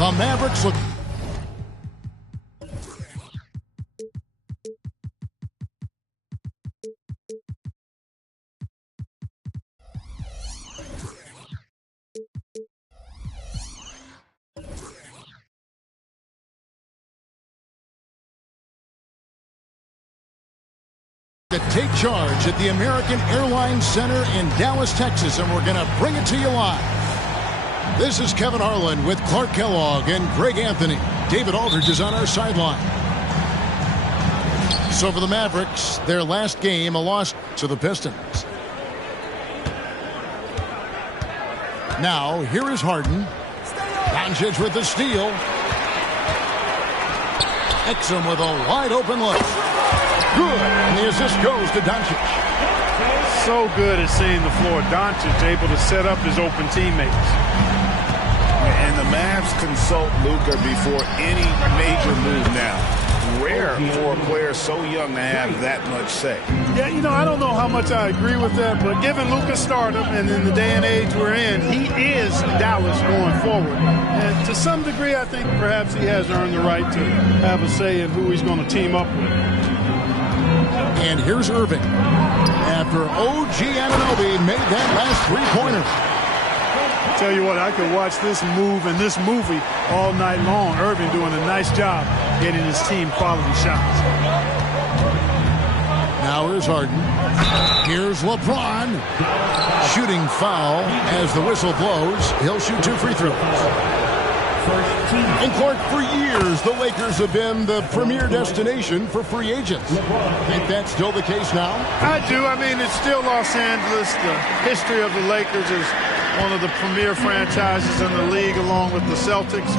The Mavericks look... to take charge at the American Airlines Center in Dallas, Texas, and we're going to bring it to you live. This is Kevin Harlan with Clark Kellogg and Greg Anthony. David Aldridge is on our sideline. So for the Mavericks, their last game, a loss to the Pistons. Now, here is Harden. Doncic with the steal. Exum with a wide-open look. Good, and the assist goes to Doncic. So good at seeing the floor. Doncic able to set up his open teammates. And the Mavs consult Luka before any major move now. Rare for a player so young to have that much say. Yeah, you know, I don't know how much I agree with that, but given Luka's stardom and in the day and age we're in, he is Dallas going forward. And to some degree, I think perhaps he has earned the right to have a say in who he's going to team up with. And here's Irving. After OG Anunoby made that last three-pointer. Tell you what, I could watch this move and this movie all night long. Irving doing a nice job getting his team quality shots. Now here's Harden. Here's LeBron. Shooting foul as the whistle blows. He'll shoot 2 free throws. And Clark, for years, the Lakers have been the premier destination for free agents. Think that's still the case now? I do. I mean, it's still Los Angeles. The history of the Lakers is one of the premier franchises in the league along with the Celtics.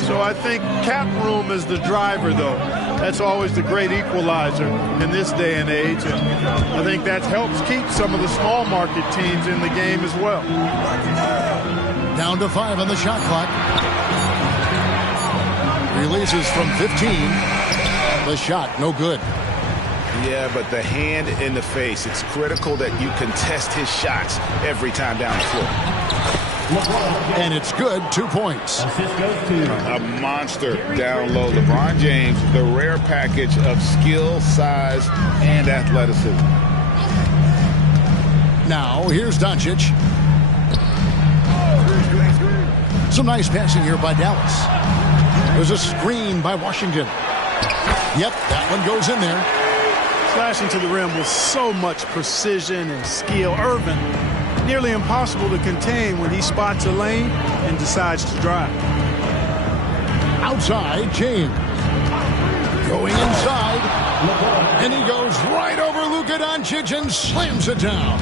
So I think cap room is the driver, though. That's always the great equalizer in this day and age. And I think that helps keep some of the small market teams in the game as well. Down to 5 on the shot clock. Releases from 15. The shot, no good. Yeah, but the hand in the face, it's critical that you contest his shots every time down the floor. And it's good, 2 points. A monster down low. LeBron James, the rare package of skill, size, and athleticism. Now, here's Doncic. Some nice passing here by Dallas. There's a screen by Washington. Yep, that one goes in there. Slashing to the rim with so much precision and skill. Irving, nearly impossible to contain when he spots a lane and decides to drive. Outside, James. Going inside. And he goes right over Luka Doncic and slams it down.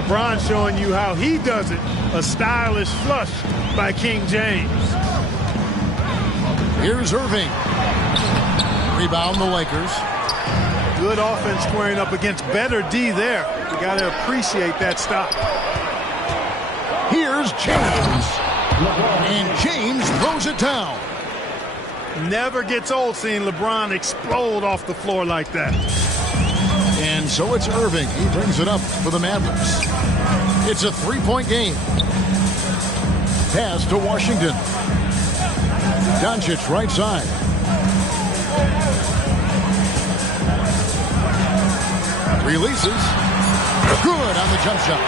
LeBron showing you how he does it. A stylish flush by King James. Here's Irving. Rebound the Lakers. Good offense squaring up against better D there. You got to appreciate that stop. Here's James. And James throws it down. Never gets old seeing LeBron explode off the floor like that. And so it's Irving. He brings it up for the Mavericks. It's a 3-point game. Pass to Washington. Doncic right side. Releases. Good on the jump shot.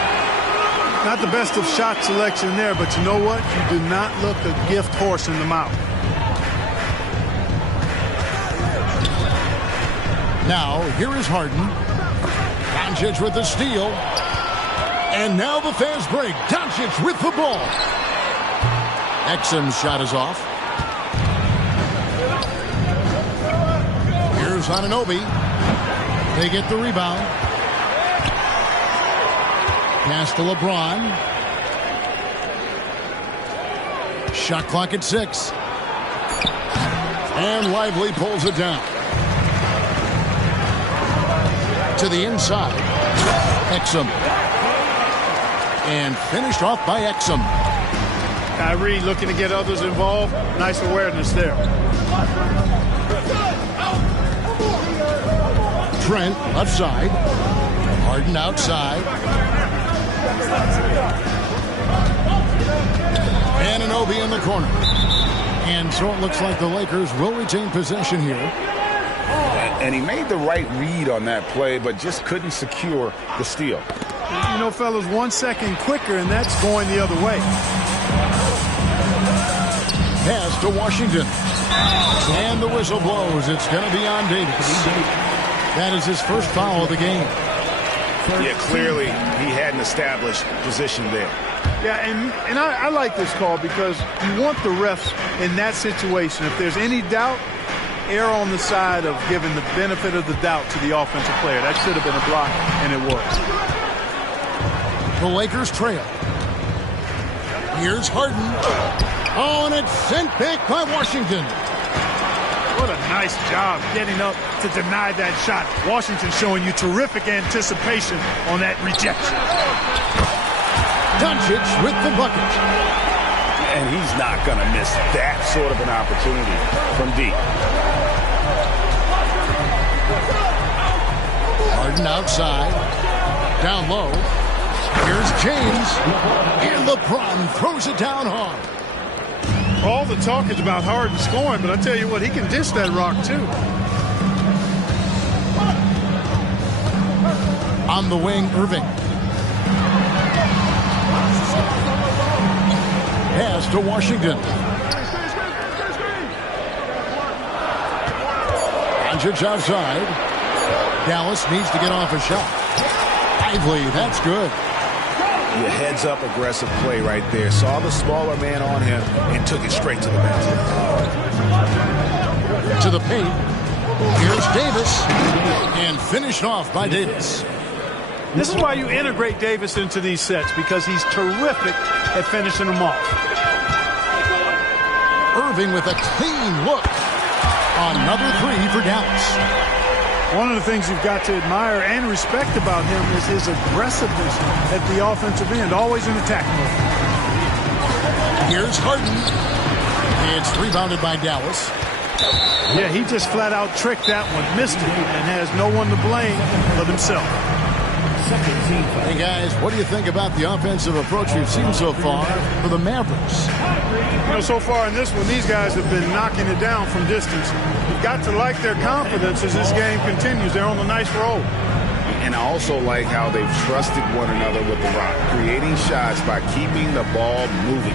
Not the best of shot selection there, but you know what? You do not look a gift horse in the mouth. Now, here is Harden. Doncic with the steal. And now the fast break. Doncic with the ball. Exum's shot is off. Here's Anunoby. They get the rebound. Pass to LeBron. Shot clock at 6. And Lively pulls it down. To the inside. Exum. And finished off by Exum. Kyrie looking to get others involved. Nice awareness there. Trent left side. Harden outside. Anunoby in the corner. And so it looks like the Lakers will retain possession here. And he made the right read on that play, but just couldn't secure the steal. You know, fellas, 1 second quicker, and that's going the other way. Pass to Washington. And the whistle blows. It's going to be on Davis. That is his first foul of the game. Yeah, clearly he hadn't established position there. Yeah, and I like this call because you want the refs in that situation. If there's any doubt, err on the side of giving the benefit of the doubt to the offensive player. That should have been a block, and it was. The Lakers trail. Here's Harden. Oh, and it's sent back by Washington. What a nice job getting up to deny that shot. Washington showing you terrific anticipation on that rejection. Doncic with the bucket. And he's not going to miss that sort of an opportunity from deep. Harden outside. Down low. Here's James. And LeBron throws it down hard. All the talk is about Harden scoring, but I tell you what, he can dish that rock too. On the wing, Irving. Pass to Washington. Doncic outside. Dallas needs to get off a shot. Lively, that's good. The heads-up aggressive play right there. Saw the smaller man on him and took it straight to the basket. To the paint. Here's Davis. And finished off by Davis. This is why you integrate Davis into these sets, because he's terrific at finishing them off. Irving with a clean look. Another three for Dallas. One of the things you've got to admire and respect about him is his aggressiveness at the offensive end, always in attack mode. Here's Harden. It's rebounded by Dallas. Yeah, he just flat out tricked that one, missed it, and has no one to blame but himself. Hey guys, what do you think about the offensive approach we've seen so far for the Mavericks? You know, so far in this one, these guys have been knocking it down from distance. You've got to like their confidence as this game continues. They're on a nice roll. And I also like how they've trusted one another with the rock, creating shots by keeping the ball moving.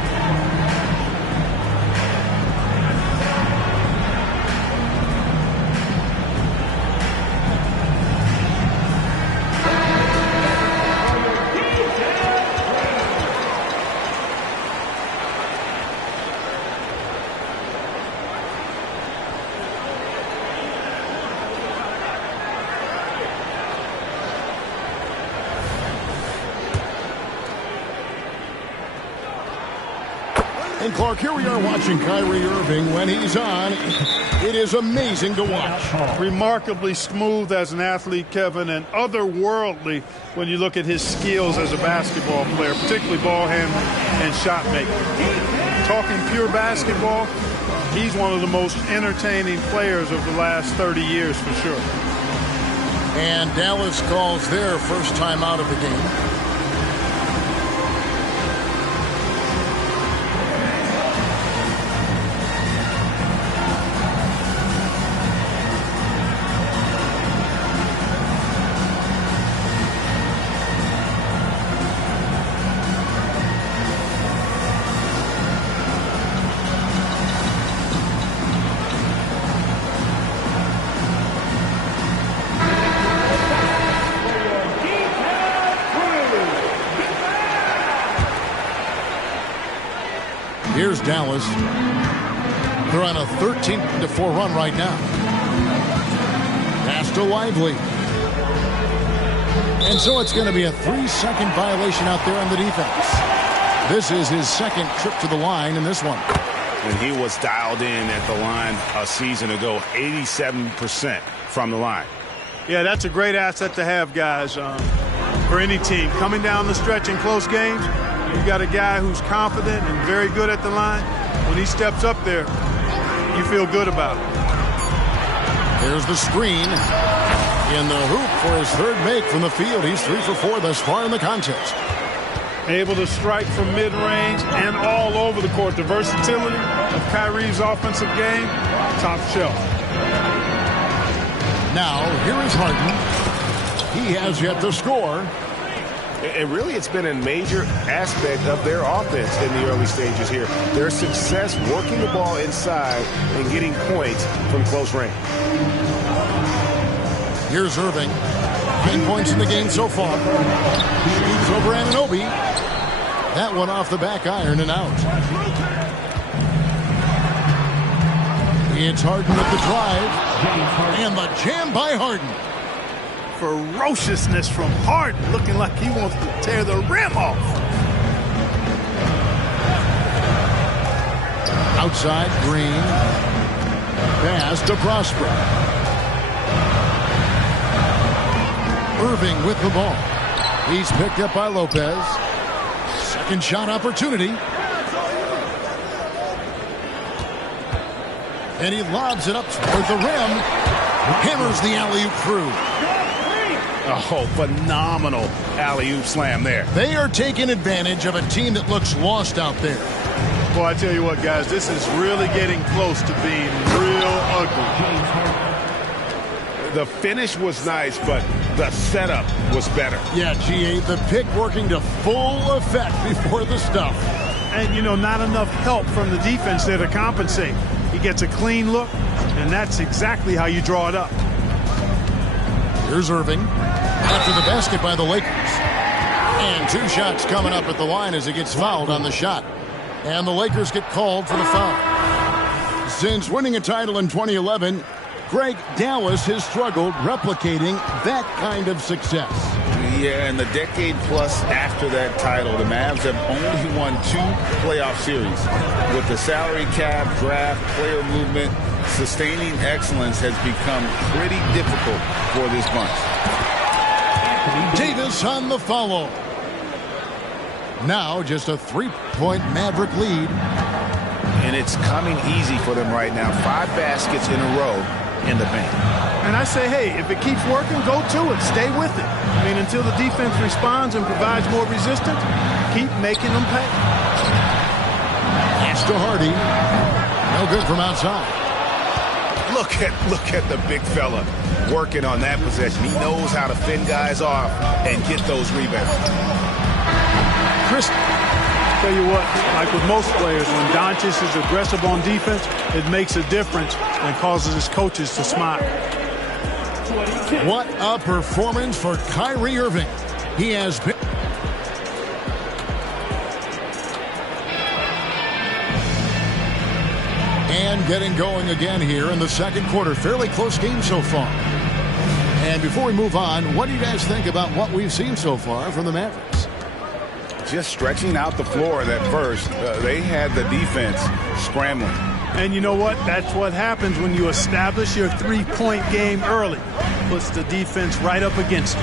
And Clark, here we are watching Kyrie Irving. When he's on, it is amazing to watch. Remarkably smooth as an athlete, Kevin, and otherworldly when you look at his skills as a basketball player, particularly ball handling and shot making. Talking pure basketball, he's one of the most entertaining players of the last 30 years for sure. And Dallas calls their first time out of the game. Here's Dallas. They're on a 13-4 run right now. Pass to Lively. And so it's going to be a 3-second violation out there on the defense. This is his second trip to the line in this one. And he was dialed in at the line a season ago, 87% from the line. Yeah, that's a great asset to have, guys, for any team. Coming down the stretch in close games, you've got a guy who's confident and very good at the line. When he steps up there, you feel good about it. There's the screen. In the hoop for his third make from the field. He's 3 for 4 thus far in the contest. Able to strike from mid-range and all over the court. The versatility of Kyrie's offensive game, top shelf. Now, here is Harden. He has yet to score. And really, it's been a major aspect of their offense in the early stages here. Their success working the ball inside and getting points from close range. Here's Irving. 10 points in the game so far. Shoots over Anunoby. That one off the back iron and out. It's Harden with the drive. And the jam by Harden. Ferociousness from Harden, looking like he wants to tear the rim off. Outside, Green. Pass to Prosper. Irving with the ball. He's picked up by Lopez. Second shot opportunity. And he lobs it up toward the rim. Hammers the alley-oop through. Oh, phenomenal alley-oop slam there. They are taking advantage of a team that looks lost out there. Well, I tell you what, guys, this is really getting close to being real ugly. The finish was nice, but the setup was better. Yeah, GA, the pick working to full effect before the stuff. And, you know, not enough help from the defense there to compensate. He gets a clean look, and that's exactly how you draw it up. Here's Irving. After the basket by the Lakers. And 2 shots coming up at the line as he gets fouled on the shot. And the Lakers get called for the foul. Since winning a title in 2011, Greg, Dallas has struggled replicating that kind of success. Yeah, and the decade plus after that title, the Mavs have only won 2 playoff series. With the salary cap, draft, player movement, sustaining excellence has become pretty difficult for this bunch. Davis on the follow. Now just a 3-point Maverick lead. And it's coming easy for them right now. 5 baskets in a row in the paint. And I say, hey, if it keeps working, go to it. Stay with it. I mean, until the defense responds and provides more resistance, keep making them pay. Pass to Hardy. No good from outside. Look at the big fella working on that possession. He knows how to fend guys off and get those rebounds. Chris. Tell you what, like with most players, when Doncic is aggressive on defense, it makes a difference and causes his coaches to smile. What a performance for Kyrie Irving. He has been. And getting going again here in the second quarter. Fairly close game so far. And before we move on, what do you guys think about what we've seen so far from the Mavericks? Just stretching out the floor that first. They had the defense scrambling. And you know what? That's what happens when you establish your 3-point game early. Puts the defense right up against it.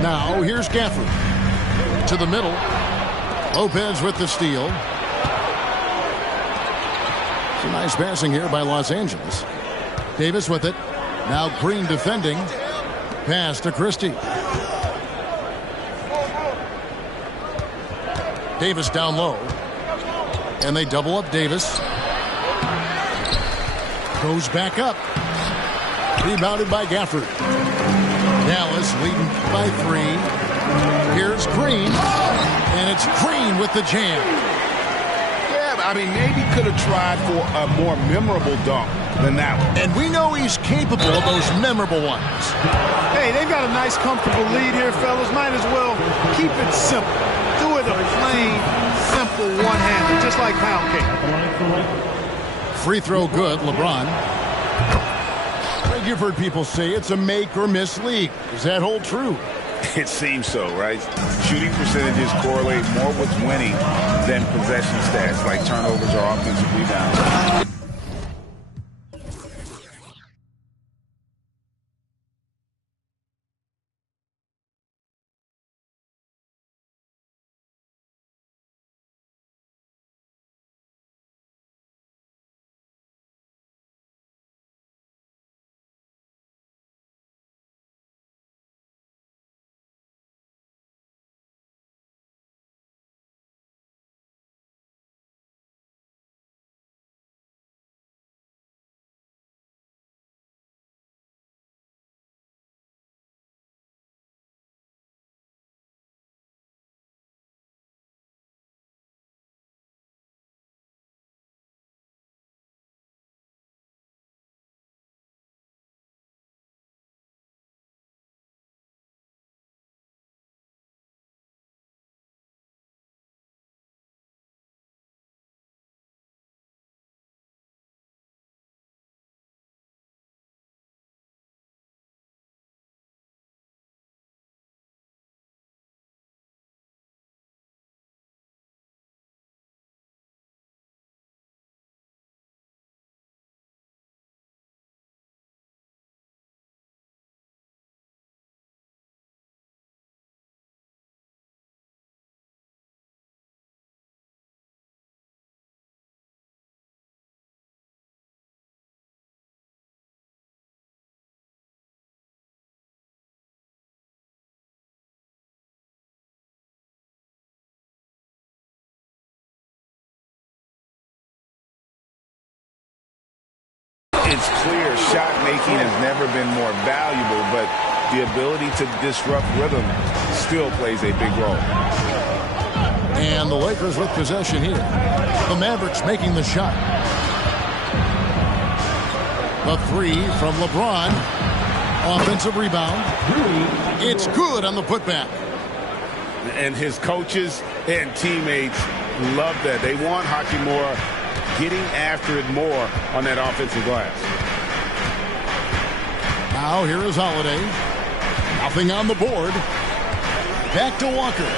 Now here's Gafford. To the middle. Lopez with the steal. Some nice passing here by Los Angeles. Davis with it. Now Green defending. Pass to Christie. Davis down low. And they double up Davis. Goes back up. Rebounded by Gafford. Dallas leading by 3. Here's Green. And it's Green with the jam. Yeah, I mean, maybe could have tried for a more memorable dunk than that one. And we know he's capable of those memorable ones. Hey, they've got a nice, comfortable lead here, fellas. Might as well keep it simple. Do it a plain, simple one-hander, just like pound cake. Free throw good, LeBron. Greg, you've heard people say it's a make-or-miss league. Does that hold true? It seems so, right? Shooting percentages correlate more with winning than possession stats, like turnovers or offensive rebounds. It's clear shot making has never been more valuable, but the ability to disrupt rhythm still plays a big role. And the Lakers with possession here. The Mavericks making the shot. The three from LeBron. Offensive rebound. It's good on the putback. And his coaches and teammates love that. They want Hachimura getting after it more on that offensive glass. Now here is Holiday. Nothing on the board. Back to Walker.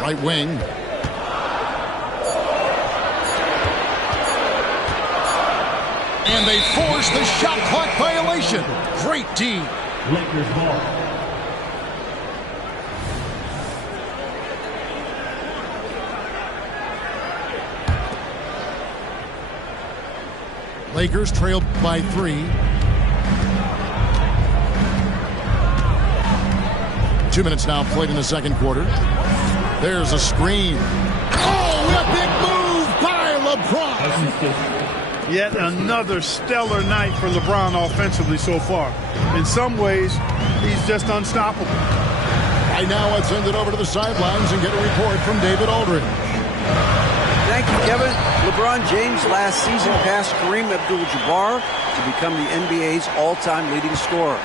Right wing. And they force the shot clock violation. Great D. Lakers ball. Lakers trailed by 3. 2 minutes now played in the second quarter. There's a screen. Oh, epic move by LeBron. Yet another stellar night for LeBron offensively so far. In some ways, he's just unstoppable. Right now, let's send it over to the sidelines and get a report from David Aldridge. Thank you, Kevin. LeBron James last season passed Kareem Abdul-Jabbar to become the NBA's all-time leading scorer.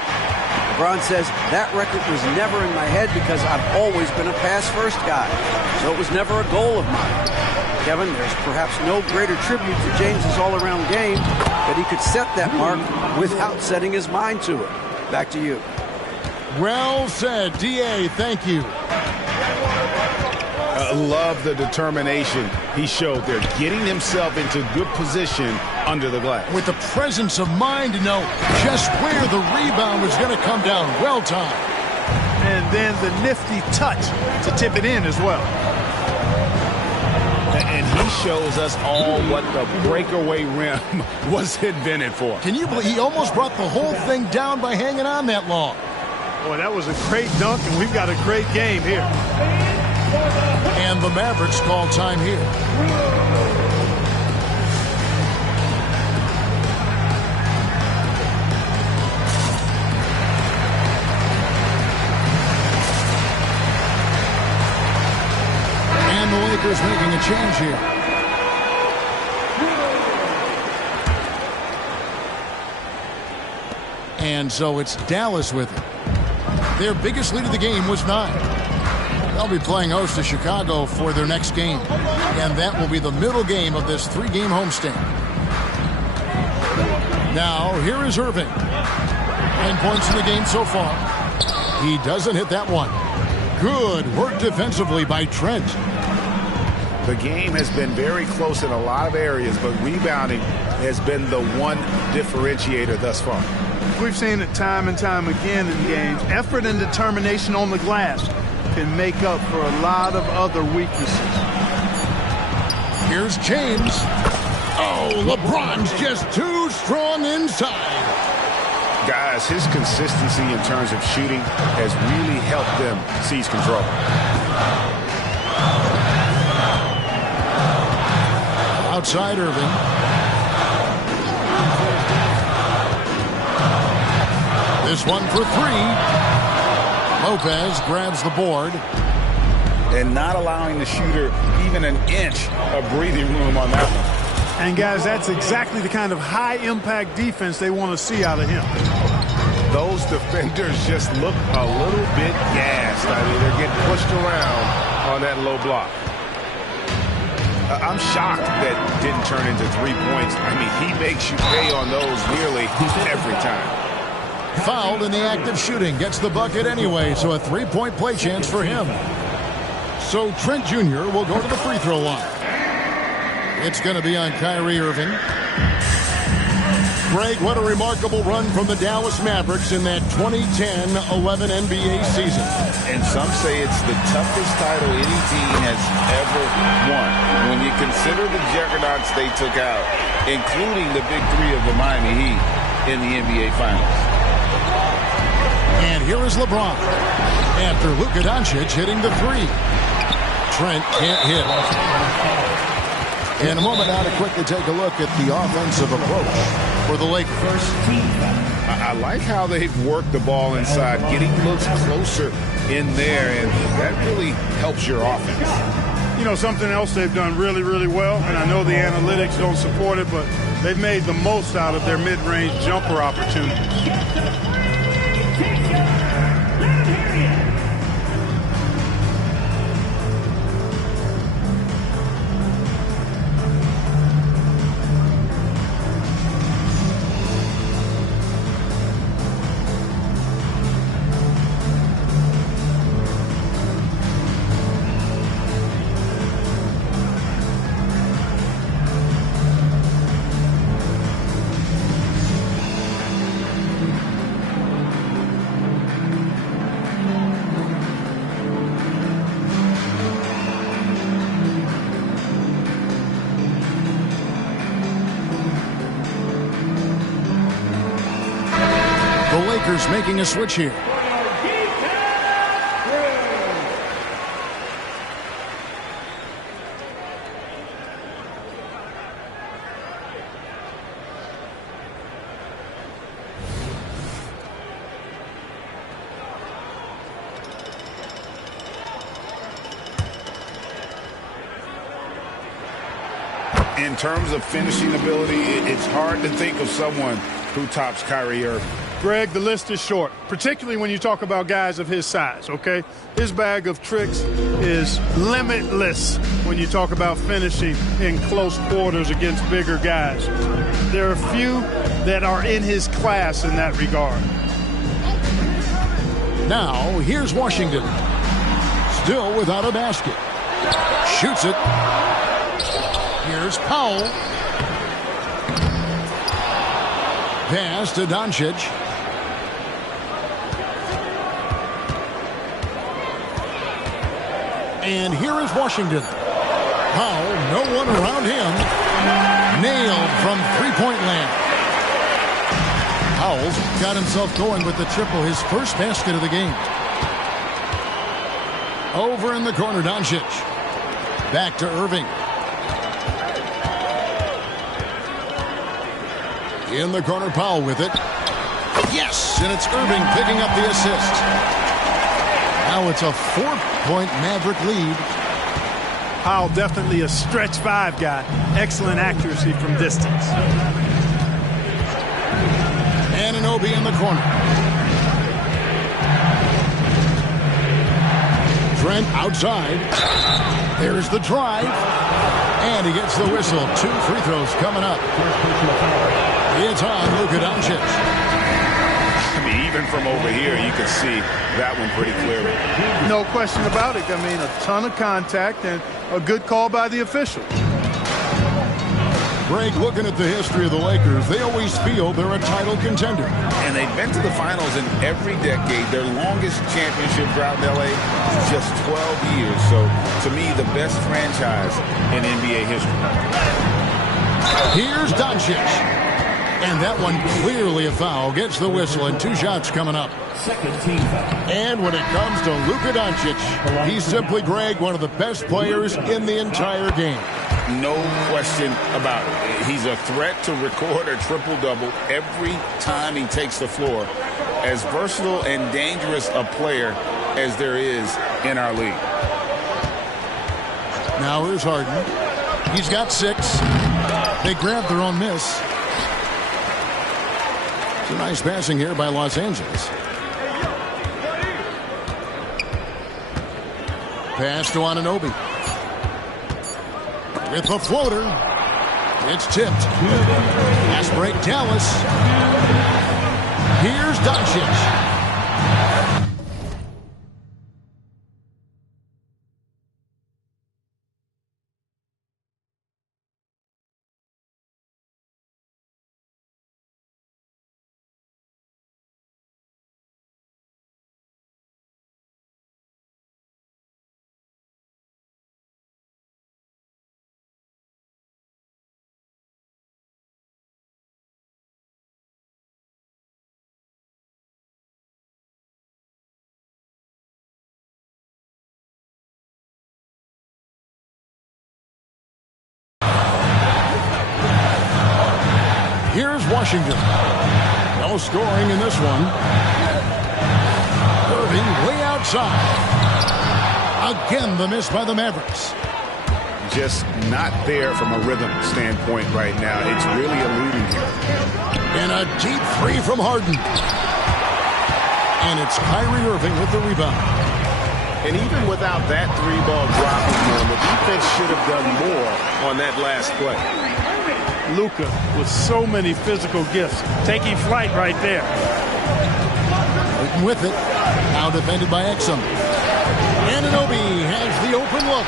LeBron says, that record was never in my head because I've always been a pass-first guy, so it was never a goal of mine. Kevin, there's perhaps no greater tribute to James's all-around game that he could set that mark without setting his mind to it. Back to you. Well said, D.A. Thank you. Love the determination he showed there, getting himself into good position under the glass. With the presence of mind to know just where the rebound was going to come down. Well timed. And then the nifty touch to tip it in as well. And he shows us all what the breakaway rim was invented for. Can you believe he almost brought the whole thing down by hanging on that long? Boy, that was a great dunk, and we've got a great game here. And the Mavericks call time here. And the Lakers making a change here. And so it's Dallas with it. Their biggest lead of the game was 9. They'll be playing host to Chicago for their next game. And that will be the middle game of this 3-game homestand. Now, here is Irving. 9 points in the game so far. He doesn't hit that one. Good work defensively by Trent. The game has been very close in a lot of areas, but rebounding has been the one differentiator thus far. We've seen it time and time again in games. Effort and determination on the glass can make up for a lot of other weaknesses. Here's James. Oh, LeBron's just too strong inside. Guys, his consistency in terms of shooting has really helped them seize control. Outside Irving. This one for 3. Lopez grabs the board. And not allowing the shooter even an inch of breathing room on that one. And guys, that's exactly the kind of high-impact defense they want to see out of him. Those defenders just look a little bit gassed. I mean, they're getting pushed around on that low block. I'm shocked that didn't turn into 3 points. I mean, he makes you pay on those nearly every time. Fouled in the act of shooting. Gets the bucket anyway, so a 3-point play chance for him. So Trent Jr. will go to the free throw line. It's going to be on Kyrie Irving. Greg, what a remarkable run from the Dallas Mavericks in that 2010-11 NBA season. And some say it's the toughest title any team has ever won. When you consider the juggernauts they took out, including the big 3 of the Miami Heat in the NBA Finals. And here is LeBron after Luka Doncic hitting the 3. Trent can't hit. In a moment now to quickly take a look at the offensive approach for the Lakers. I like how they've worked the ball inside, getting looks closer in there, and that really helps your offense. You know, something else they've done really, really well, and I know the analytics don't support it, but they've made the most out of their mid-range jumper opportunities. The Lakers making a switch here. In terms of finishing ability, it's hard to think of someone who tops Kyrie Irving. Greg, the list is short, particularly when you talk about guys of his size, okay? His bag of tricks is limitless when you talk about finishing in close quarters against bigger guys. There are few that are in his class in that regard. Now, here's Washington. Still without a basket. Shoots it. Here's Powell. Pass to Doncic. And here is Washington. Powell, no one around him. Nailed from three-point land. Powell's got himself going with the triple, his first basket of the game. Over in the corner, Doncic. Back to Irving. In the corner, Powell with it. Yes, and it's Irving picking up the assist. Now it's a 4-point Maverick lead. Powell definitely a stretch five guy. Excellent accuracy from distance. Anunoby in the corner. Trent outside. There's the drive. And he gets the whistle. 2 free throws coming up. It's on Luka Doncic. I mean, even from over here, you can see that one pretty clearly. No question about it. I mean, a ton of contact and a good call by the official. Greg, looking at the history of the Lakers, they always feel they're a title contender. And they've been to the finals in every decade. Their longest championship drought in L.A. is just 12 years. So, to me, the best franchise in NBA history. Here's Doncic. And that one clearly a foul. Gets the whistle and 2 shots coming up. And when it comes to Luka Doncic, he's simply, Greg, one of the best players in the entire game. No question about it. He's a threat to record a triple-double every time he takes the floor. As versatile and dangerous a player as there is in our league. Now here's Harden. He's got 6. They grabbed their own miss. It's a nice passing here by Los Angeles. Pass to Anunoby. With the floater. It's tipped. Pass break, Dallas. Here's Doncic. Here's Washington. No scoring in this one. Irving way outside. Again, the miss by the Mavericks. Just not there from a rhythm standpoint right now. It's really eluding him. And a deep three from Harden. And it's Kyrie Irving with the rebound. And even without that three-ball dropping him, the defense should have done more on that last play. Luka with so many physical gifts, taking flight right there. Waiting with it. Now defended by Exum. Anunoby has the open look.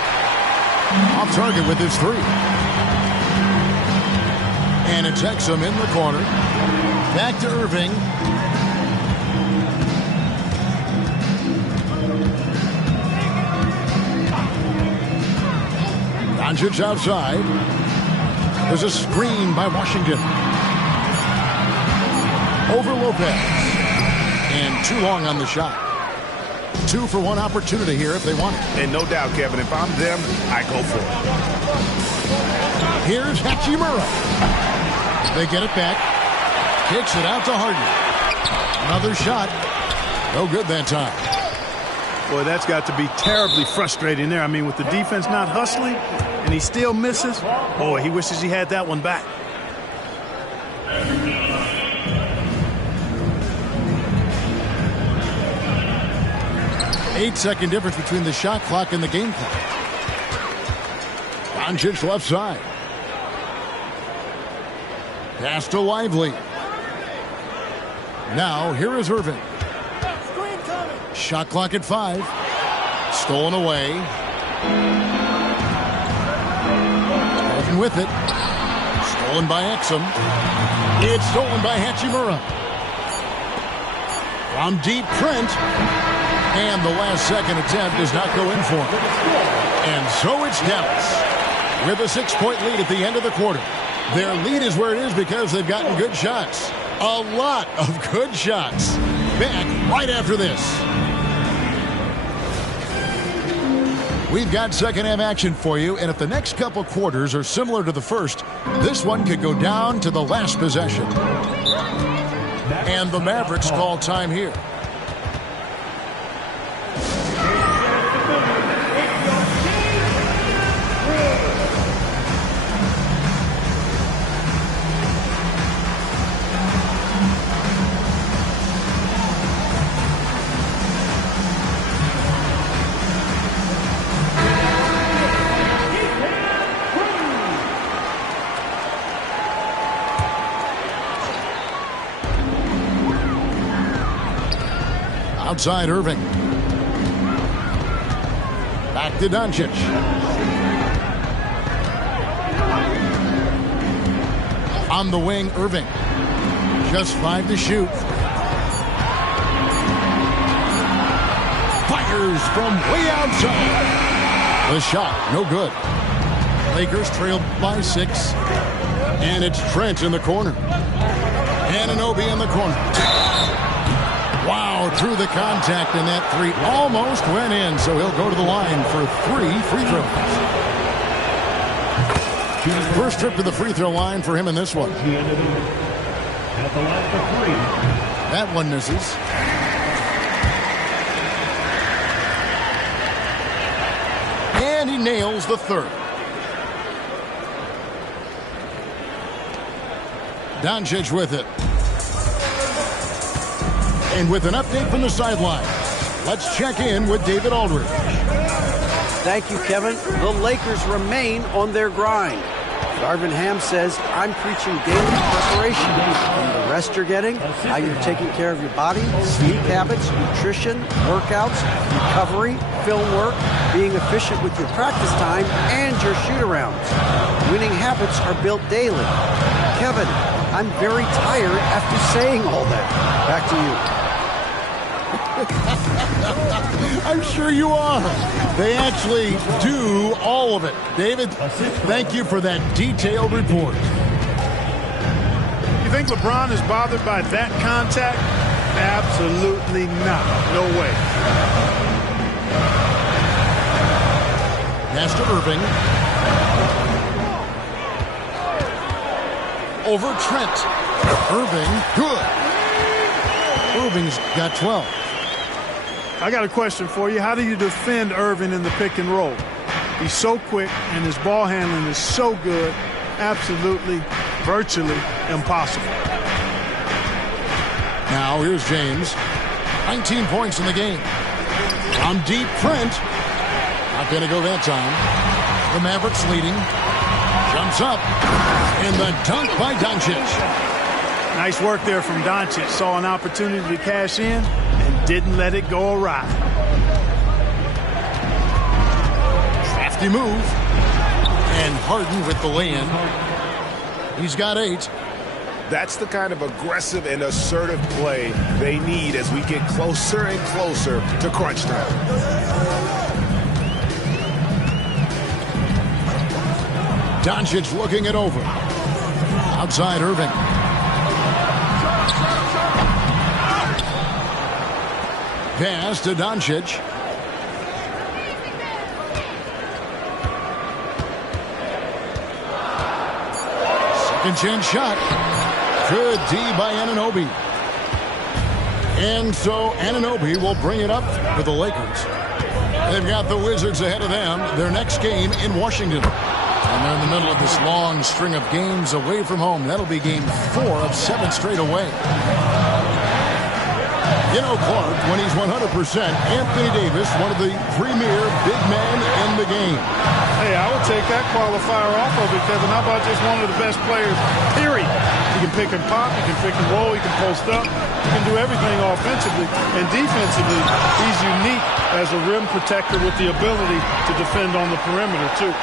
Off target with his three. And it's Exum in the corner. Back to Irving. Doncic outside. There's a screen by Washington. Over Lopez. And too long on the shot. 2 for 1 opportunity here if they want it. And no doubt, Kevin, if I'm them, I go for it. Here's Hachimura. They get it back. Kicks it out to Harden. Another shot. No good that time. Boy, that's got to be terribly frustrating there. I mean, with the defense not hustling and he still misses, boy, he wishes he had that one back. 8-second difference between the shot clock and the game clock. Doncic left side. Pass to Lively. Now, here is Irving. Shot clock at 5. Stolen away. Irving with it. Stolen by Exum. It's stolen by Hachimura. From deep, Trent. And the last second attempt does not go in for him. And so it's Dallas with a 6-point lead at the end of the quarter. Their lead is where it is because they've gotten good shots. A lot of good shots. Back right after this. We've got second half action for you, and if the next couple quarters are similar to the first, this one could go down to the last possession. And the Mavericks call time here. Outside Irving. Back to Doncic. On the wing, Irving. Just 5 to shoot. Fires from way outside. The shot, no good. Lakers trailed by 6. And it's Trent in the corner. Anunoby in the corner. Wow, through the contact, and that 3 almost went in, so he'll go to the line for 3 free throws. First trip to the free throw line for him in this one. That one misses. And he nails the 3rd. Doncic with it. And with an update from the sideline, let's check in with David Aldridge. Thank you, Kevin. The Lakers remain on their grind. Darvin Ham says, I'm preaching daily preparation. From the rest you're getting, how you're taking care of your body, sleep habits, nutrition, workouts, recovery, film work, being efficient with your practice time, and your shoot-arounds. Winning habits are built daily. Kevin, I'm very tired after saying all that. Back to you. I'm sure you are. They actually do all of it. David, thank you for that detailed report. You think LeBron is bothered by that contact? Absolutely not. No way. Pass to Irving. Over Trent. Irving, good. Irving's got 12. I got a question for you. How do you defend Irving in the pick and roll? He's so quick and his ball handling is so good. Absolutely, virtually impossible. Now here's James. 19 points in the game. From deep, Trent. Not going to go that time. The Mavericks leading. Jumps up. And the dunk by Doncic. Nice work there from Doncic. Saw an opportunity to cash in and didn't let it go awry. Crafty move. And Harden with the lay-in. He's got 8. That's the kind of aggressive and assertive play they need as we get closer and closer to crunch time. Doncic looking it over. Outside Irving. Pass to Doncic. Second chance shot. Good D by Anunoby. And so Anunoby will bring it up for the Lakers. They've got the Wizards ahead of them. Their next game in Washington. And they're in the middle of this long string of games away from home. That'll be game 4 of 7 straight away. You know, Clark, when he's 100%, Anthony Davis, one of the premier big men in the game. Hey, I would take that qualifier off of it, Kevin. How about just one of the best players, period? He can pick and pop, he can pick and roll, he can post up, he can do everything offensively. And defensively, he's unique as a rim protector with the ability to defend on the perimeter, too.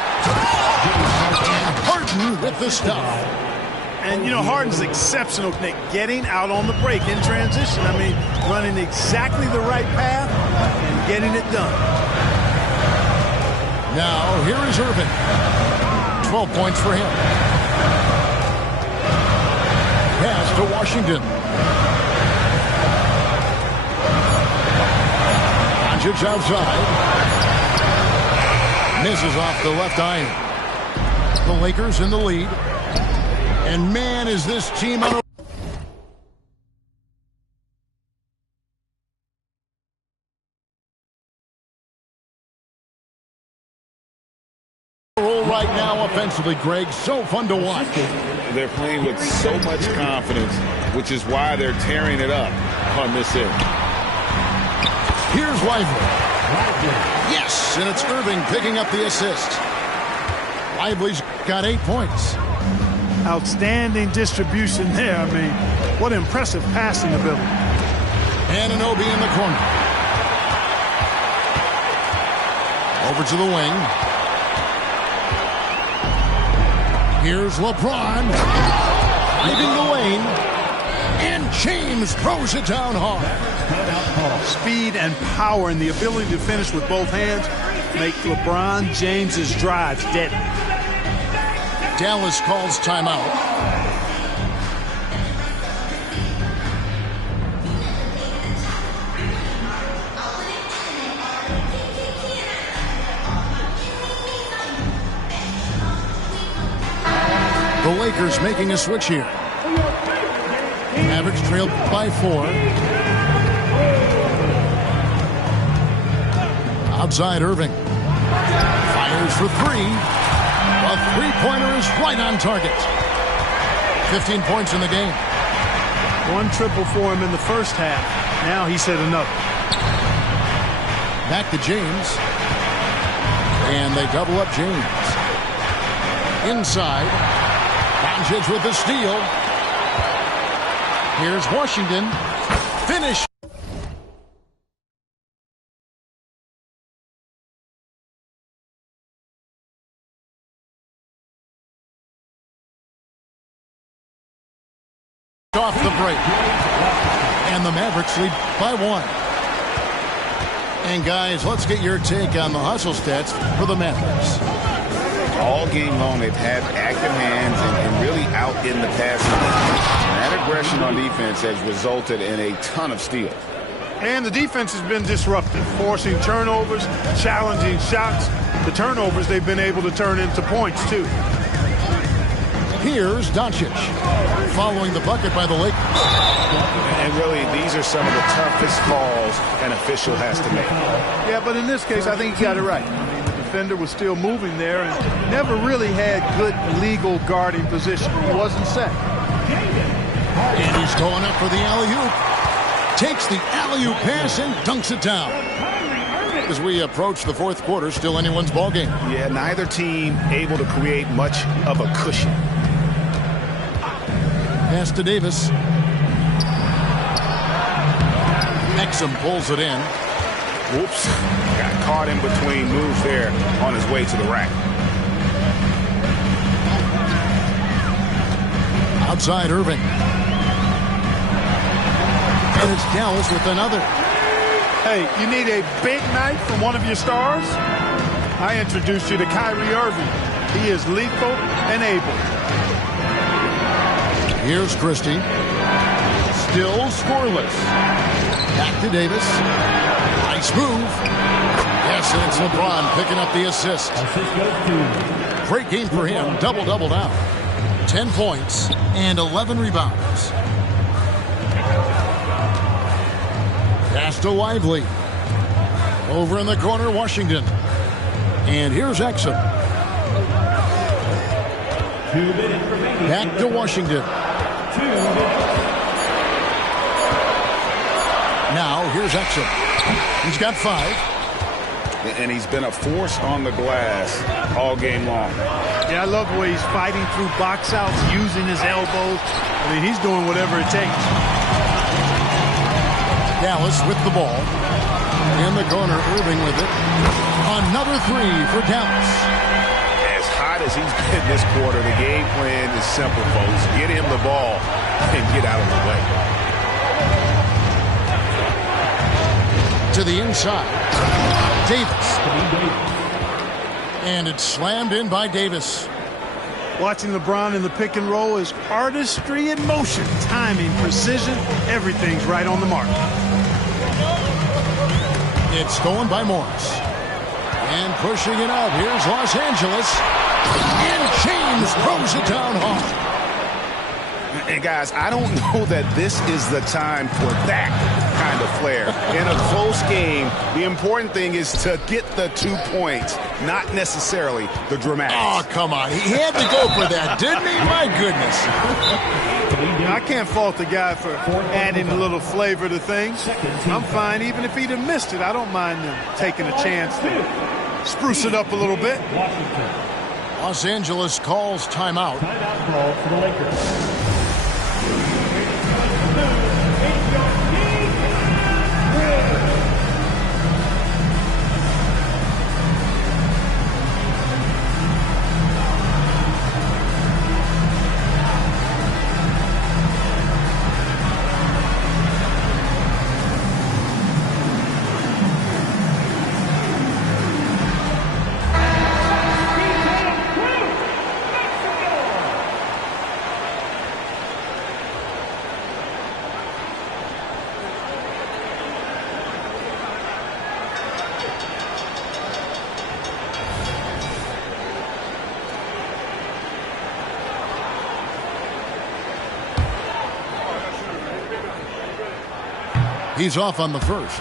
Harden with the stuff. And, you know, Harden's exceptional at getting out on the break in transition. I mean, running exactly the right path and getting it done. Now, here is Irving. 12 points for him. Pass to Washington. Doncic outside. Misses off the left iron. The Lakers in the lead. And man, is this team on a roll right now offensively, Greg. So fun to watch. They're playing with so much confidence, which is why they're tearing it up on this end. Here's Lively. Yes, and it's Irving picking up the assist. Lively's got 8 points. Outstanding distribution there. I mean, what impressive passing ability. Anunoby in the corner. Over to the wing. Here's LeBron. Leaving the lane. And James throws it down hard. Speed and power and the ability to finish with both hands make LeBron James's drives deadly. Dallas calls timeout. The Lakers making a switch here. Mavericks trailed by 4. Outside Irving. Fires for 3. A three-pointer is right on target. 15 points in the game. 1 triple for him in the first half. Now he's hit another. Back to James. And they double up James. Inside. Doncic with the steal. Here's Washington. Finish. Off the break. And the Mavericks lead by 1. And guys, let's get your take on the hustle stats for the Mavericks. All game long, they've had active hands and really out in the passing game. That aggression on defense has resulted in a ton of steals. And the defense has been disruptive, forcing turnovers, challenging shots. The turnovers they've been able to turn into points, too. Here's Doncic. Following the bucket by the Lakers. And really, these are some of the toughest calls an official has to make. Yeah, but in this case, I think he got it right. I mean, the defender was still moving there and never really had good legal guarding position. He wasn't set. And he's going up for the alley-oop. Takes the alley-oop pass and dunks it down. As we approach the fourth quarter, still anyone's ballgame. Yeah, neither team able to create much of a cushion. Pass to Davis. Exum pulls it in. Whoops. Got caught in between moves there on his way to the rack. Outside Irving. And it's Dallas with another. Hey, you need a big night from one of your stars? I introduced you to Kyrie Irving. He is lethal and able. Here's Christie. Still scoreless. Back to Davis. Nice move. Yes, and it's LeBron picking up the assist. Great game for him. Double-double now. 10 points and 11 rebounds. Pass to Lively. Over in the corner, Washington. And here's Exum. Back to Washington. Now, here's Exum. He's got 5. And he's been a force on the glass all game long. Yeah, I love the way he's fighting through box outs, using his elbows. I mean, he's doing whatever it takes. Dallas with the ball. In the corner, Irving with it. Another 3 for Dallas. As hot as he's been this quarter, the game plan is simple, folks. Get him the ball and get out of the way. To the inside. Davis. And it's slammed in by Davis. Watching LeBron in the pick and roll is artistry in motion. Timing, precision, everything's right on the mark. It's stolen by Morris. And pushing it out. Here's Los Angeles. And James throws it down hard. And guys, I don't know that this is the time for that kind of flair. In a close game, the important thing is to get the 2 points, not necessarily the dramatics. Oh, come on. He had to go for that, didn't he? My goodness. I can't fault the guy for adding a little flavor to things. I'm fine. Even if he'd have missed it, I don't mind them taking a chance to spruce it up a little bit. Los Angeles calls timeout. Timeout call for the Lakers. He's off on the first.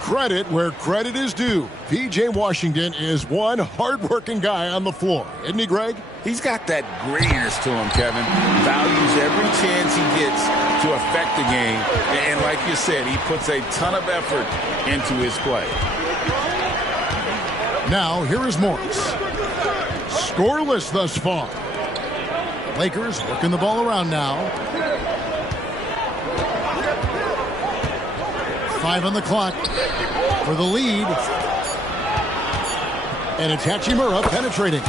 Credit where credit is due. P.J. Washington is one hard-working guy on the floor. Isn't he, Greg? He's got that grittiness to him, Kevin. Values every chance he gets to affect the game. And like you said, he puts a ton of effort into his play. Now, here is Morris. Scoreless thus far. Lakers working the ball around now. 5 on the clock for the lead. And it's Hachimura penetrating.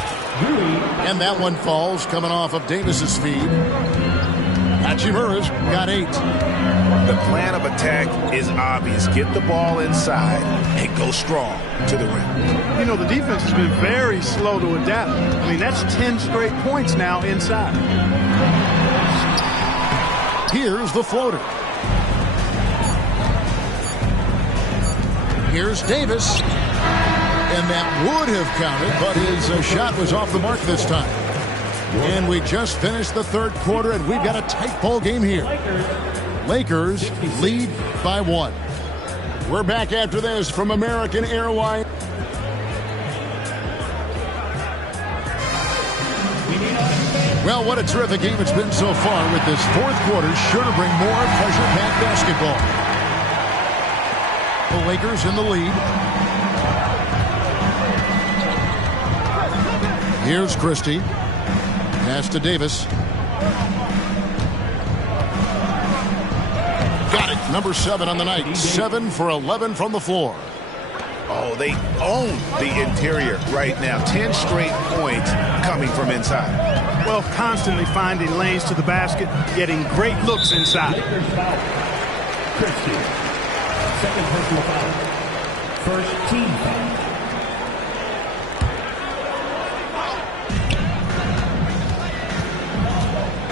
And that one falls coming off of Davis's feed. Hachimura's got 8. The plan of attack is obvious. Get the ball inside and go strong to the rim. You know, the defense has been very slow to adapt. I mean, that's 10 straight points now inside. Here's the floater. Here's Davis. And that would have counted, but his shot was off the mark this time. And we just finished the third quarter, and we've got a tight ball game here. Lakers lead by 1. We're back after this from American Airlines. Well, what a terrific game it's been so far, with this fourth quarter sure to bring more pressure-packed basketball. The Lakers in the lead. Here's Christie. Pass to Davis. Got it. Number 7 on the night. 7 for 11 from the floor. Oh, they own the interior right now. 10 straight points coming from inside. Well, constantly finding lanes to the basket, getting great looks inside. Christie. Second personal foul. First team foul.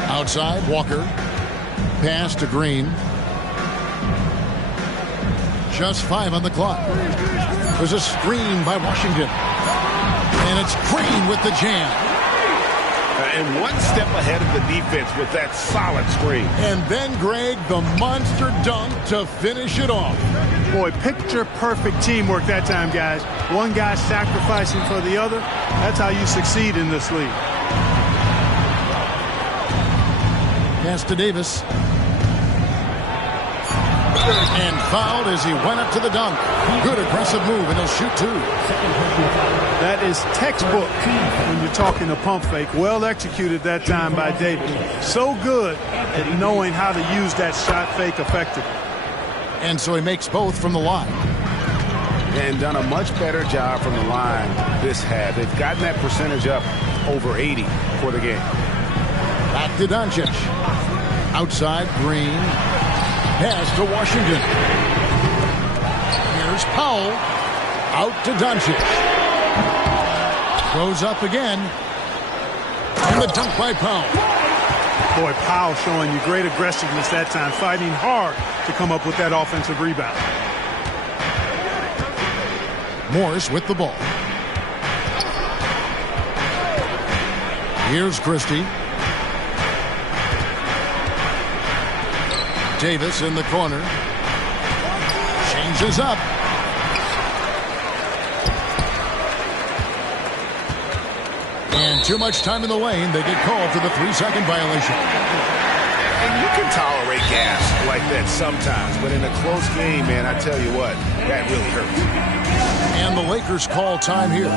Outside, Walker. Pass to Green. Just 5 on the clock. There's a screen by Washington. And it's Green with the jam. And one step ahead of the defense with that solid screen. And then, Greg, the monster dunk to finish it off. Boy, picture-perfect teamwork that time, guys. One guy sacrificing for the other. That's how you succeed in this league. Pass to Davis. And fouled as he went up to the dunk. Good aggressive move, and he'll shoot 2. That is textbook when you're talking a pump fake. Well executed that time by Davis. So good at knowing how to use that shot fake effectively. And so he makes both from the line. And done a much better job from the line this half. They've gotten that percentage up over 80 for the game. Back to Doncic. Outside, Green. Pass to Washington. Here's Powell. Out to Doncic. Goes up again. And the dunk by Powell. Boy, Powell showing you great aggressiveness that time, fighting hard to come up with that offensive rebound. Morris with the ball. Here's Christie. Davis in the corner. Changes up. And too much time in the lane. They get called for the 3-second violation. And you can tolerate gas like that sometimes, but in a close game, man, I tell you what, that really hurts. And the Lakers call time here.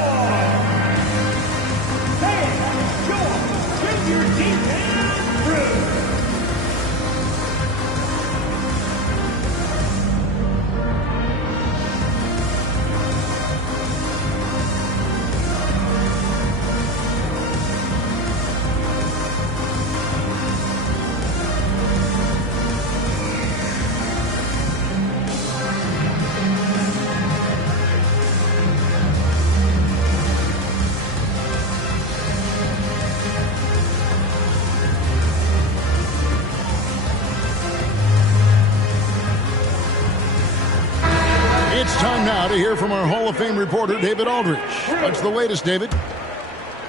It's time now to hear from our Hall of Fame reporter, David Aldridge. What's the latest, David?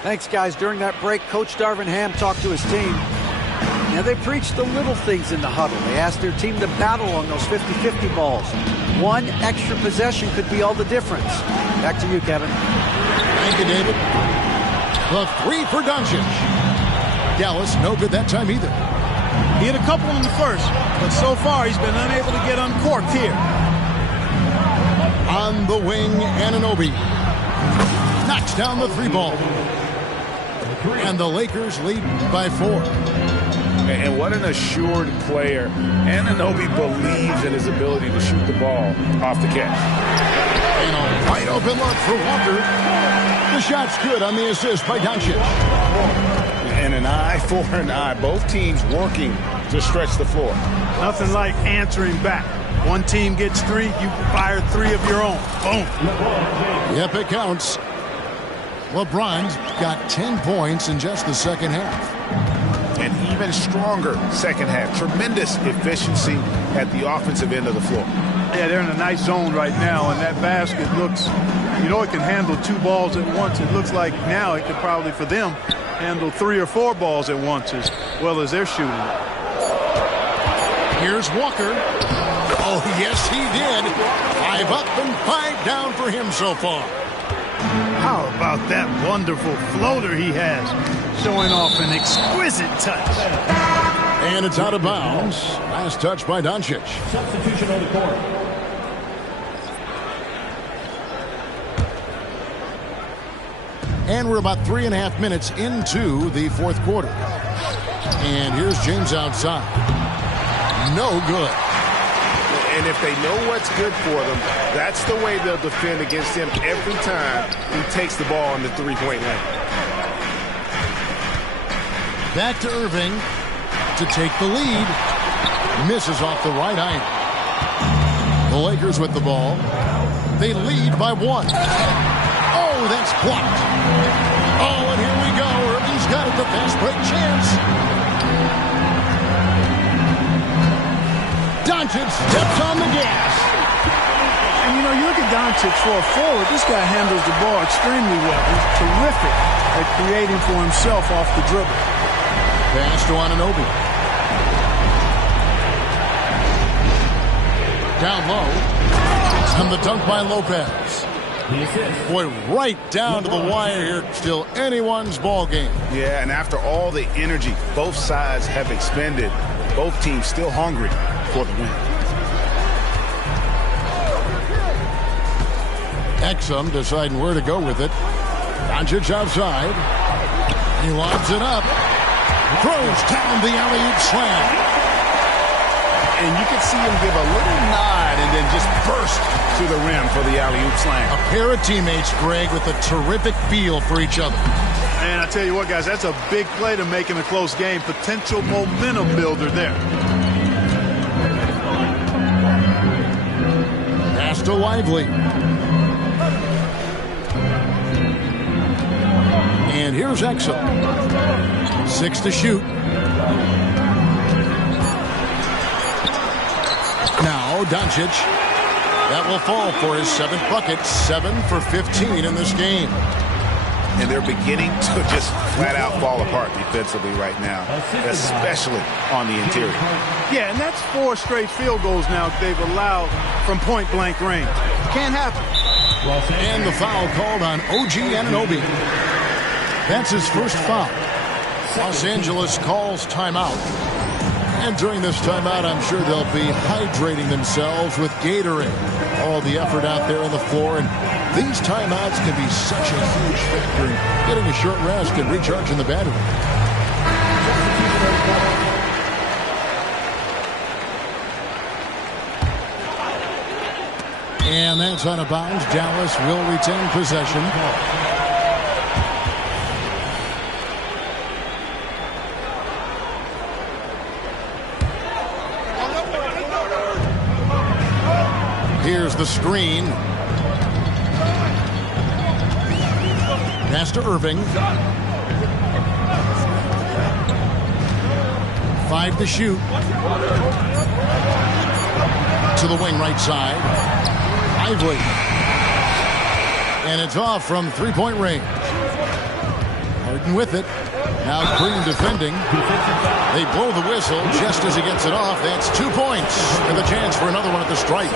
Thanks, guys. During that break, Coach Darvin Ham talked to his team. Now, they preached the little things in the huddle. They asked their team to battle on those 50-50 balls. One extra possession could be all the difference. Back to you, Kevin. Thank you, David. The 3 for Doncic. Dallas, no good that time either. He hit a couple in the first, but so far he's been unable to get uncorked here. On the wing, Anunoby knocks down the 3 ball. And the Lakers lead by 4. And what an assured player. Anunoby believes in his ability to shoot the ball off the catch. And a wide open look for Walker. The shot's good on the assist by Doncic. And an eye for an eye. Both teams working to stretch the floor. Nothing like answering back. One team gets 3, you fire 3 of your own. Boom. Yep, it counts. LeBron's got 10 points in just the second half. An even stronger second half. Tremendous efficiency at the offensive end of the floor. Yeah, they're in a nice zone right now, and that basket looks, you know, it can handle 2 balls at once. It looks like now it could probably, for them, handle 3 or 4 balls at once as well as they're shooting. Here's Walker. Oh, yes, he did. 5 up and 5 down for him so far. How about that wonderful floater he has, showing off an exquisite touch. And it's out of bounds. Last touch by Doncic. Substitution on the court. And we're about 3.5 minutes into the fourth quarter. And here's James outside. No good. And if they know what's good for them, that's the way they'll defend against him every time he takes the ball in the three-point lane. Back to Irving to take the lead. Misses off the right eye. The Lakers with the ball. They lead by 1. Oh, that's blocked. Oh, and here we go. Irving's got it, the fast break chance. Doncic steps on the gas. And, you know, you look at Doncic for a forward, this guy handles the ball extremely well. He's terrific at creating for himself off the dribble. Pass to Anunoby. Down low. And the dunk by Lopez. Boy, right down to the wire here. Still anyone's ball game. Yeah, and after all the energy both sides have expended, both teams still hungry for the win. Exum deciding where to go with it. Doncic outside. He lobs it up. Throws down the alley-oop slam. And you can see him give a little nod and then just burst to the rim for the alley-oop slam. A pair of teammates, Greg, with a terrific feel for each other. And I tell you what, guys, that's a big play to make in a close game. Potential momentum builder there. Pass to Lively. And here's Exum. 6 to shoot. Now Doncic. That will fall for his 7th bucket. 7 for 15 in this game. And they're beginning to just flat out fall apart defensively right now, especially on the interior. Yeah, and that's 4 straight field goals now they've allowed from point-blank range. Can't happen. And the foul called on OG Anunoby. That's his first foul. Los Angeles calls timeout. And during this timeout, I'm sure they'll be hydrating themselves with Gatorade. All the effort out there on the floor. And these timeouts can be such a huge factor in getting a short rest and recharging the battery. And that's out of bounds. Dallas will retain possession. Here's the screen. Pass to Irving. 5 to shoot. To the wing right side. Lively. And it's off from three-point range. Harden with it. Now Green defending. They blow the whistle just as he gets it off. That's 2 points. And a chance for another one at the stripe.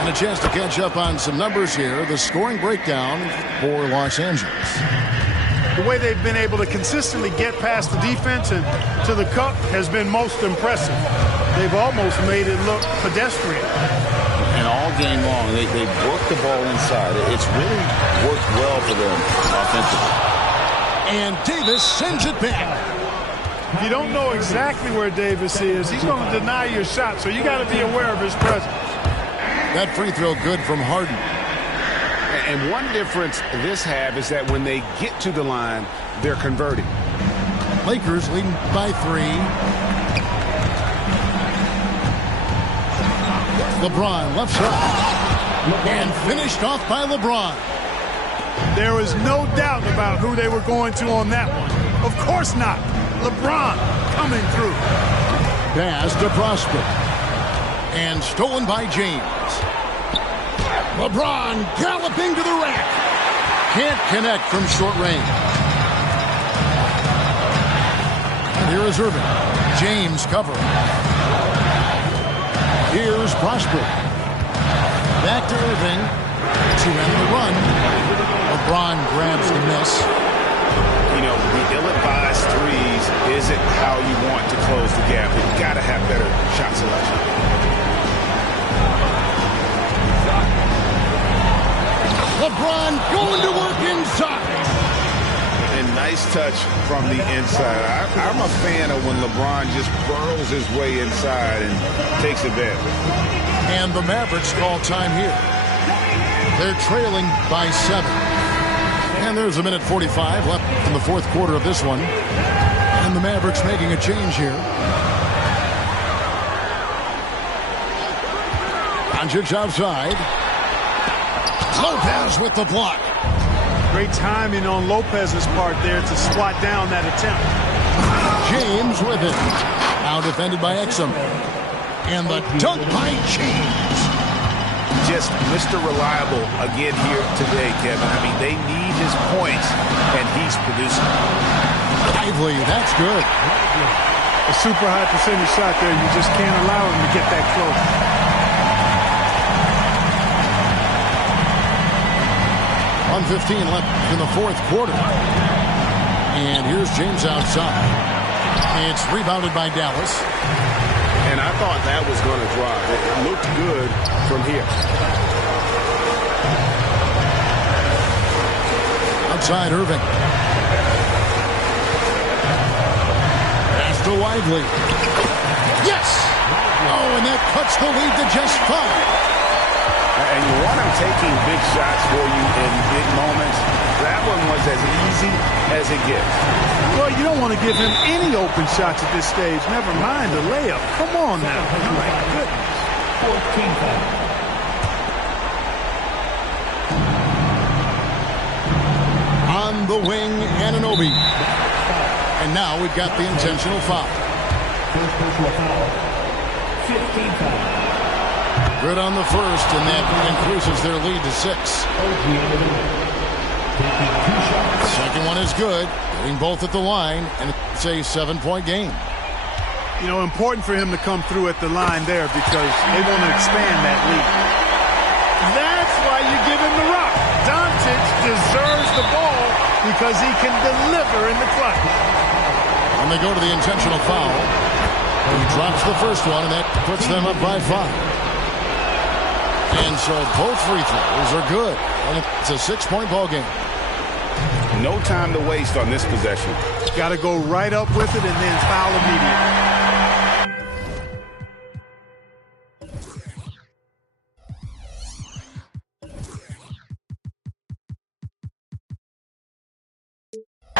And a chance to catch up on some numbers here. The scoring breakdown for Los Angeles. The way they've been able to consistently get past the defense and to the cup has been most impressive. They've almost made it look pedestrian. And all game long, they've worked the ball inside. It's really worked well for them offensively. And Davis sends it back. If you don't know exactly where Davis is, he's going to deny your shot, so you got to be aware of his presence. That free throw good from Harden. And one difference this have is that when they get to the line, they're converting. Lakers leading by 3. LeBron left side. And finished off by LeBron. There was no doubt about who they were going to on that one. Of course not. LeBron coming through. Pass to Prosper. And stolen by James. LeBron galloping to the rack. Can't connect from short range. And here is Irving. James cover. Here's Prosper. Back to Irving to end the run. LeBron grabs the miss. You know, the ill-advised threes isn't how you want to close the gap. You've got to have better shot selection. LeBron going to work inside. And nice touch from the inside. I'm a fan of when LeBron just burrows his way inside and takes advantage. And the Mavericks call time here. They're trailing by 7. And there's a minute 45 left in the fourth quarter of this one. And the Mavericks making a change here. Doncic outside. Lopez with the block. Great timing on Lopez's part there to swat down that attempt. James with it. Now defended by Exum. And the dunk by James. Just Mr. Reliable again here today, Kevin. I mean, they need his points, and he's producing. Lively, that's good. A super high percentage shot there. You just can't allow him to get that close. 1:15 left in the fourth quarter. And here's James outside. It's rebounded by Dallas. And I thought that was going to drive. It looked good from here. Outside Irving. Pass to Lively. Yes! Oh, and that cuts the lead to just 5. And you want him taking big shots for you in big moments. That one was as easy as it gets. Well, you don't want to give him any open shots at this stage. Never mind the layup. Come on now. Oh, my goodness. 14 foul. On the wing, Anunoby. And now we've got the intentional foul. First personal foul. 15 foul. Good on the first, and that increases their lead to 6. Second one is good. Getting both at the line, and it's a 7-point game. You know, important for him to come through at the line there because they want to expand that lead. That's why you give him the rock. Doncic deserves the ball because he can deliver in the clutch. And they go to the intentional foul. He drops the first one, and that puts them up by 5. And so both free throws are good. And it's a 6-point ball game. No time to waste on this possession. Got to go right up with it and then foul immediately.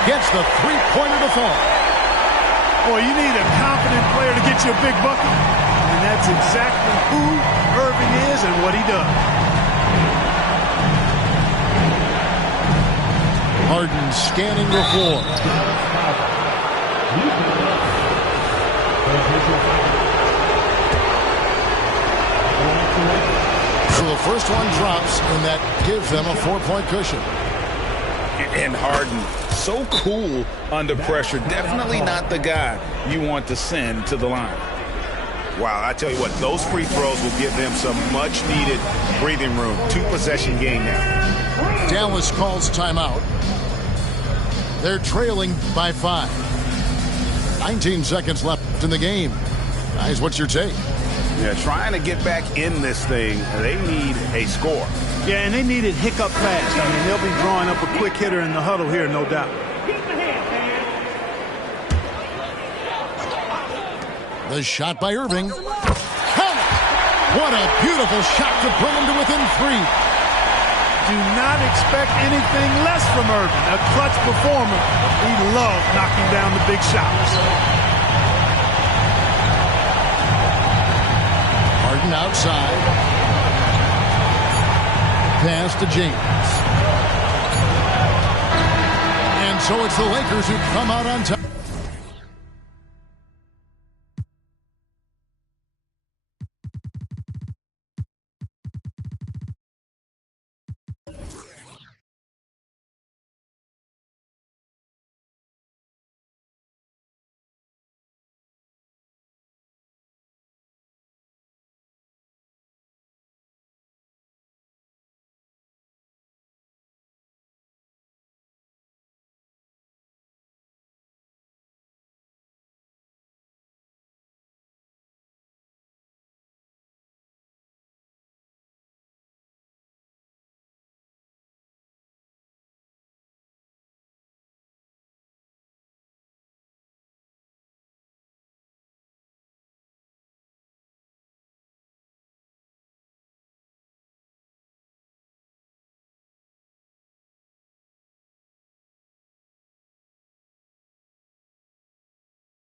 Gets the three-pointer to fall. Boy, you need a confident player to get you a big bucket. And that's exactly who Irving is and what he does. Harden scanning the floor. So the first one drops, and that gives them a 4-point cushion. And Harden, so cool under pressure. Definitely not the guy you want to send to the line. Wow, I tell you what, those free throws will give them some much-needed breathing room. 2-possession game now. Dallas calls timeout. They're trailing by 5. 19 seconds left in the game. Guys, what's your take? Yeah, trying to get back in this thing, they need a score. Yeah, and they need it hiccup fast. I mean, they'll be drawing up a quick hitter in the huddle here, no doubt. The shot by Irving. Count it! What a beautiful shot to bring him to within 3. Do not expect anything less from Irving. A clutch performer. He loves knocking down the big shots. Harden outside. Pass to James. And so it's the Lakers who come out on top.